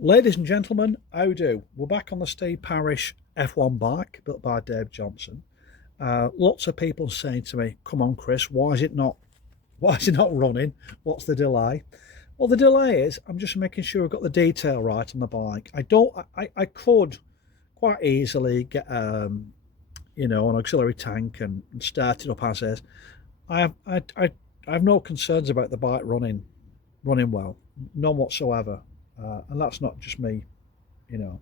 Ladies and gentlemen, how do? We're back on the Steve Parrish F1 bike built by Dave Johnson. Lots of people saying to me, "Come on, Chris, why is it not? Why is it not running? What's the delay?" Well, the delay is I'm just making sure I've got the detail right on the bike. I don't. I could quite easily get an auxiliary tank and start it up as is. I have no concerns about the bike running well, none whatsoever. And that's not just me, you know.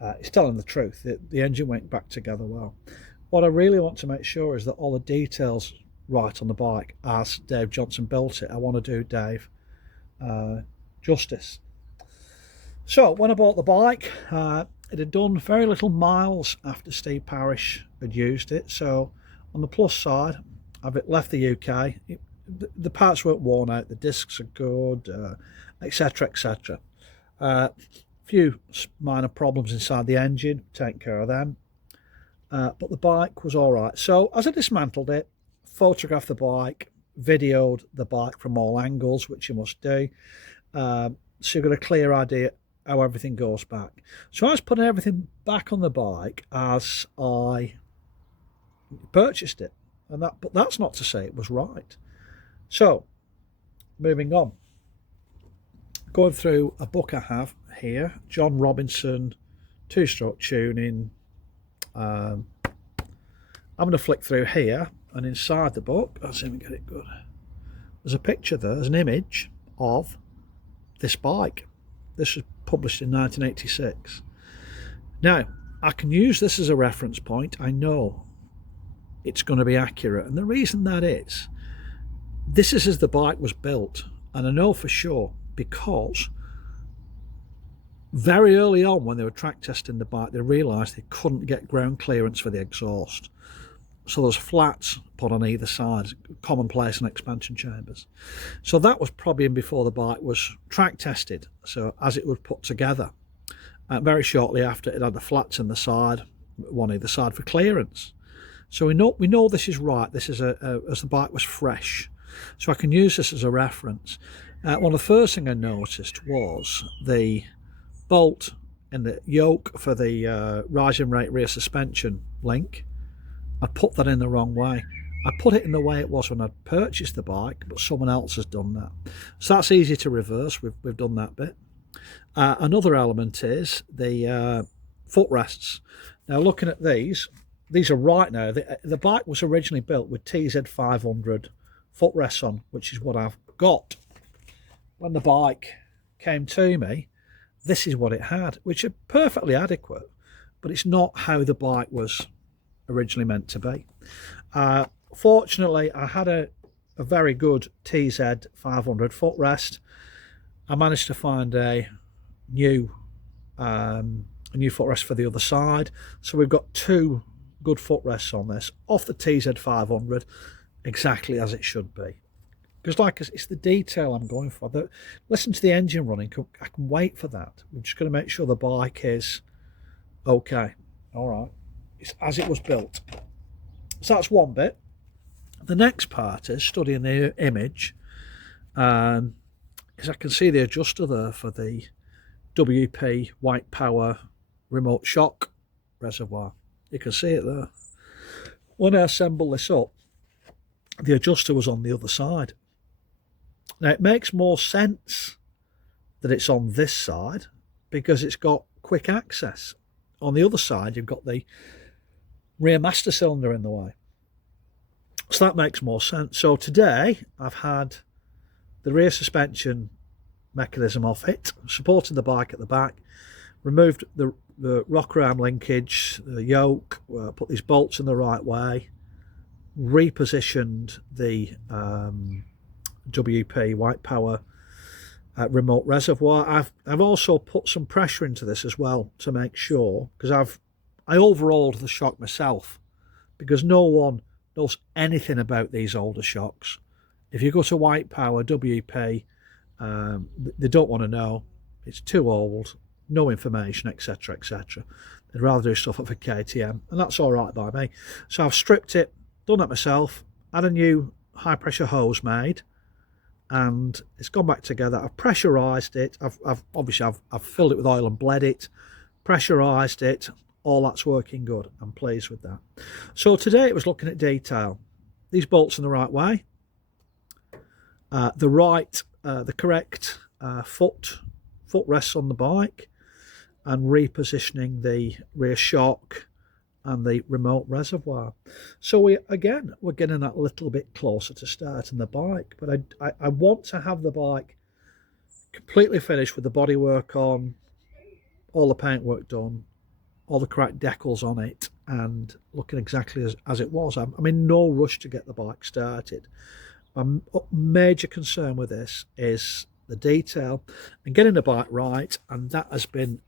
It's telling the truth. The engine went back together well. What I really want to make sure is that all the details right on the bike as Dave Johnson built it. I want to do Dave justice. So when I bought the bike, it had done very little miles after Steve Parrish had used it. So on the plus side, I've left the UK. The parts weren't worn out. The discs are good, etc., etc. Few minor problems inside the engine, take care of them. But the bike was all right. So as I dismantled it, photographed the bike, videoed the bike from all angles, which you must do. So you've got a clear idea how everything goes back. So I was putting everything back on the bike as I purchased it. But that's not to say it was right. So, moving on. Going through a book I have here, John Robinson, two-stroke tuning. I'm going to flick through here, and inside the book, let's see if we get it good. There's a picture there, there's an image of this bike. This was published in 1986. Now, I can use this as a reference point. I know it's going to be accurate, and the reason that is, this is as the bike was built, and I know for sure because very early on when they were track testing the bike, they realised they couldn't get ground clearance for the exhaust. So there's flats put on either side, commonplace in expansion chambers. So that was probably in before the bike was track tested. So as it was put together, very shortly after, it had the flats in the side, one either side for clearance. So we know this is right. This is as the bike was fresh. So I can use this as a reference. One of the first things I noticed was the bolt in the yoke for the rising rate rear suspension link. I put that in the wrong way. I put it in the way it was when I purchased the bike, but someone else has done that. So that's easy to reverse. We've done that bit. Another element is the footrests. Now looking at these are right now. The bike was originally built with TZ500 footrests on, which is what I've got. When the bike came to me, this is what it had, which are perfectly adequate, but it's not how the bike was originally meant to be. Fortunately, I had a very good TZ500 footrest. I managed to find a new footrest for the other side, so we've got two good footrests on this off the TZ500, exactly as it should be. Because like it's the detail I'm going for. Listen to the engine running. I can wait for that. We're just going to make sure the bike is okay. All right. It's as it was built. So that's one bit. The next part is studying the image. Because I can see the adjuster there for the WP white power remote shock reservoir. You can see it there. When I assemble this up, the adjuster was on the other side. Now it makes more sense that it's on this side because it's got quick access. On the other side, you've got the rear master cylinder in the way. So that makes more sense. So today I've had the rear suspension mechanism off it, supporting the bike at the back, removed the rocker arm linkage, the yoke, put these bolts in the right way, repositioned the WP white power remote reservoir. I've also put some pressure into this as well to make sure, because I overhauled the shock myself, because no one knows anything about these older shocks. If you go to white power WP, they don't want to know. It's too old, no information, etc., etc. They'd rather do stuff for KTM, and that's all right by me. So I've stripped it, done that myself, had a new high pressure hose made, and it's gone back together. I've pressurized it. I've obviously filled it with oil and bled it, pressurized it. All that's working good. I'm pleased with that. So today it was looking at detail. These bolts in the right way, the correct foot rests on the bike, and repositioning the rear shock and the remote reservoir. So we're getting that little bit closer to starting the bike, but I want to have the bike completely finished with the bodywork on, all the paintwork done, all the correct decals on it, and looking exactly as it was. I'm in no rush to get the bike started. My major concern with this is the detail and getting the bike right, and that has been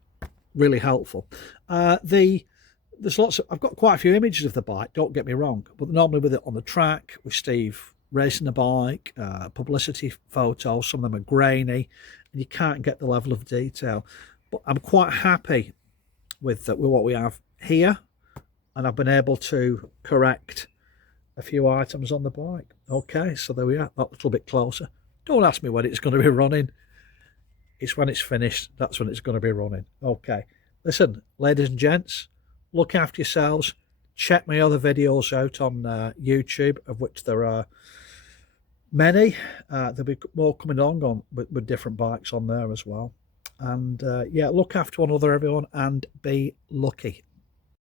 really helpful. There's lots of, I've got quite a few images of the bike, don't get me wrong, but normally with it on the track, with Steve racing the bike, publicity photos, some of them are grainy, and you can't get the level of detail. But I'm quite happy with what we have here, and I've been able to correct a few items on the bike. Okay, so there we are, that little bit closer. Don't ask me when it's going to be running. It's when it's finished, that's when it's going to be running. Okay, listen, ladies and gents, look after yourselves. Check my other videos out on YouTube, of which there are many. There'll be more coming along with different bikes on there as well. And yeah, look after one another, everyone, and be lucky.